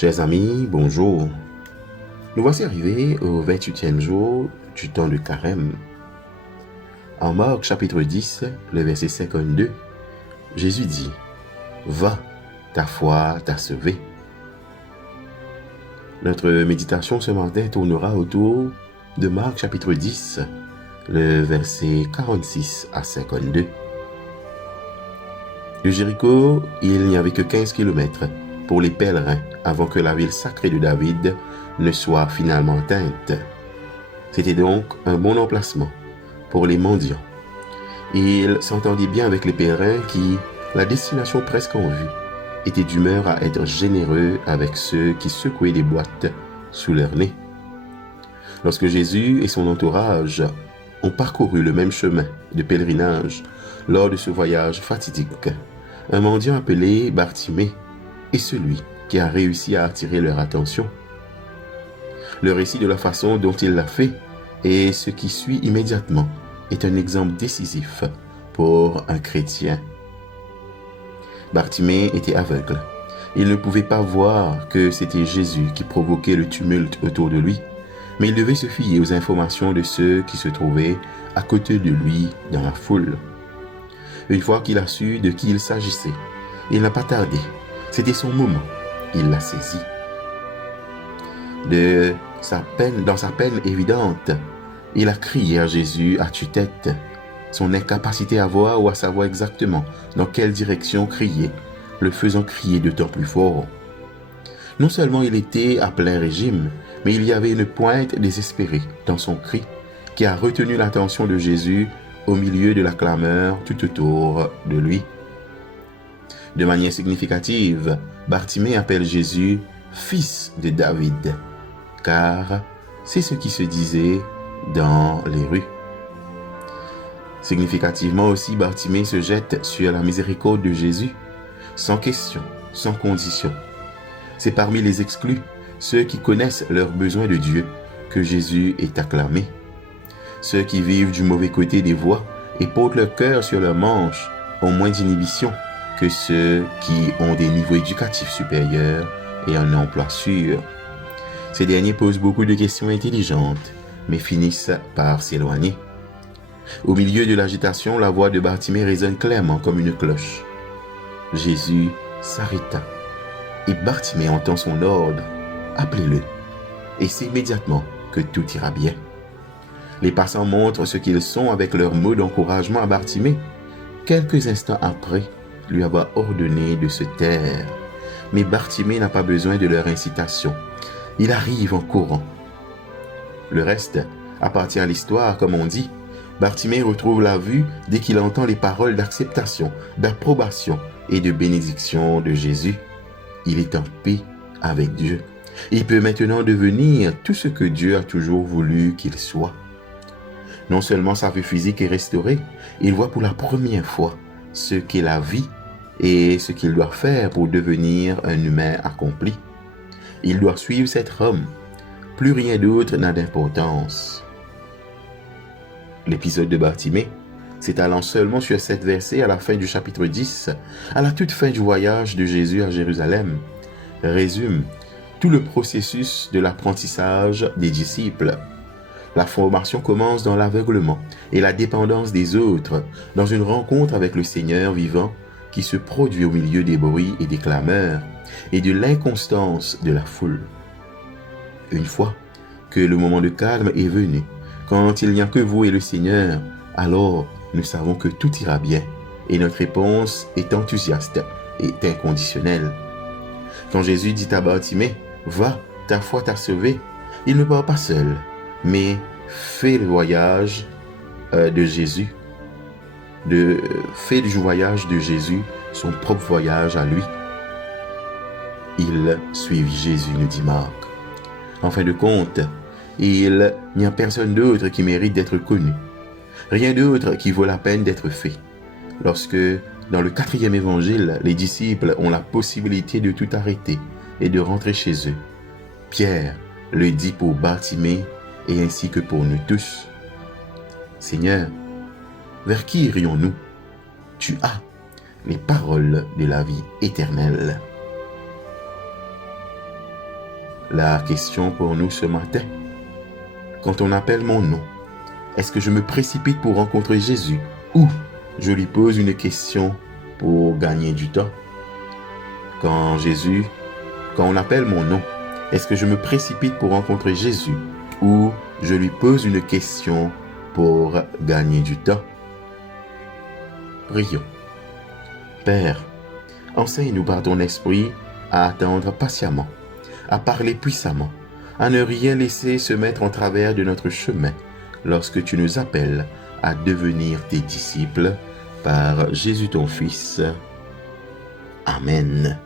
Chers amis, bonjour. Nous voici arrivés au 28e jour du temps de Carême. En Marc chapitre 10, le verset 52, Jésus dit « Va, ta foi t'a sauvé ». Notre méditation ce matin tournera autour de Marc chapitre 10, le verset 46 à 52. De Jéricho, il n'y avait que 15 kilomètres pour les pèlerins avant que la ville sacrée de David ne soit finalement atteinte. C'était donc un bon emplacement pour les mendiants. Il s'entendit bien avec les pèlerins qui, la destination presque en vue, étaient d'humeur à être généreux avec ceux qui secouaient les boîtes sous leur nez. Lorsque Jésus et son entourage ont parcouru le même chemin de pèlerinage lors de ce voyage fatidique, un mendiant appelé Bartimée est celui qui a réussi à attirer leur attention. Le récit de la façon dont il l'a fait et ce qui suit immédiatement est un exemple décisif pour un chrétien. Bartimée était aveugle. Il ne pouvait pas voir que c'était Jésus qui provoquait le tumulte autour de lui, mais il devait se fier aux informations de ceux qui se trouvaient à côté de lui dans la foule. Une fois qu'il a su de qui il s'agissait, il n'a pas tardé. C'était son moment. Il l'a saisi. Dans sa peine évidente, il a crié à Jésus à tue-tête. Son incapacité à voir ou à savoir exactement dans quelle direction crier, le faisant crier d'autant plus fort. Non seulement il était à plein régime, mais il y avait une pointe désespérée dans son cri qui a retenu l'attention de Jésus au milieu de la clameur tout autour de lui. De manière significative, Bartimée appelle Jésus « Fils de David », car c'est ce qui se disait dans les rues. Significativement aussi, Bartimée se jette sur la miséricorde de Jésus, sans question, sans condition. C'est parmi les exclus, ceux qui connaissent leurs besoins de Dieu, que Jésus est acclamé. Ceux qui vivent du mauvais côté des voies et portent leur cœur sur leurs manches ont moins d'inhibition que ceux qui ont des niveaux éducatifs supérieurs et un emploi sûr. Ces derniers posent beaucoup de questions intelligentes, mais finissent par s'éloigner. Au milieu de l'agitation, la voix de Bartimée résonne clairement comme une cloche. Jésus s'arrêta et Bartimée entend son ordre. Appelez-le. Et c'est immédiatement que tout ira bien. Les passants montrent ce qu'ils sont avec leurs mots d'encouragement à Bartimée, quelques instants après lui avoir ordonné de se taire. Mais Bartimée n'a pas besoin de leur incitation. Il arrive en courant. Le reste appartient à l'histoire, comme on dit. Bartimée retrouve la vue dès qu'il entend les paroles d'acceptation, d'approbation et de bénédiction de Jésus. Il est en paix avec Dieu. Il peut maintenant devenir tout ce que Dieu a toujours voulu qu'il soit. Non seulement sa vue physique est restaurée, il voit pour la première fois ce qu'est la vie et ce qu'il doit faire pour devenir un humain accompli. Il doit suivre cet homme. Plus rien d'autre n'a d'importance. L'épisode de Bartimée, s'étalant seulement sur 7 versets à la fin du chapitre 10, à la toute fin du voyage de Jésus à Jérusalem, résume tout le processus de l'apprentissage des disciples. La formation commence dans l'aveuglement et la dépendance des autres, dans une rencontre avec le Seigneur vivant qui se produit au milieu des bruits et des clameurs et de l'inconstance de la foule. Une fois que le moment de calme est venu, quand il n'y a que vous et le Seigneur, alors nous savons que tout ira bien et notre réponse est enthousiaste et inconditionnelle. Quand Jésus dit à Bartimée « Va, ta foi t'a sauvé », il ne part pas seul, mais fait le voyage de Jésus, fait du voyage de Jésus son propre voyage à lui. Il suivit Jésus, nous dit Marc. En fin de compte, il n'y a personne d'autre qui mérite d'être connu. Rien d'autre qui vaut la peine d'être fait. Lorsque, dans le 4e évangile, les disciples ont la possibilité de tout arrêter et de rentrer chez eux, Pierre le dit pour Bartimée et ainsi que pour nous tous. Seigneur, vers qui irions-nous? Tu as les paroles de la vie éternelle. la question pour nous ce matin. Quand on appelle mon nom, est-ce que je me précipite pour rencontrer Jésus ou je lui pose une question pour gagner du temps? Quand on appelle mon nom, est-ce que je me précipite pour rencontrer Jésus ou je lui pose une question pour gagner du temps? Prions. Père, enseigne-nous par ton esprit à attendre patiemment, à parler puissamment, à ne rien laisser se mettre en travers de notre chemin lorsque tu nous appelles à devenir tes disciples par Jésus ton Fils. Amen.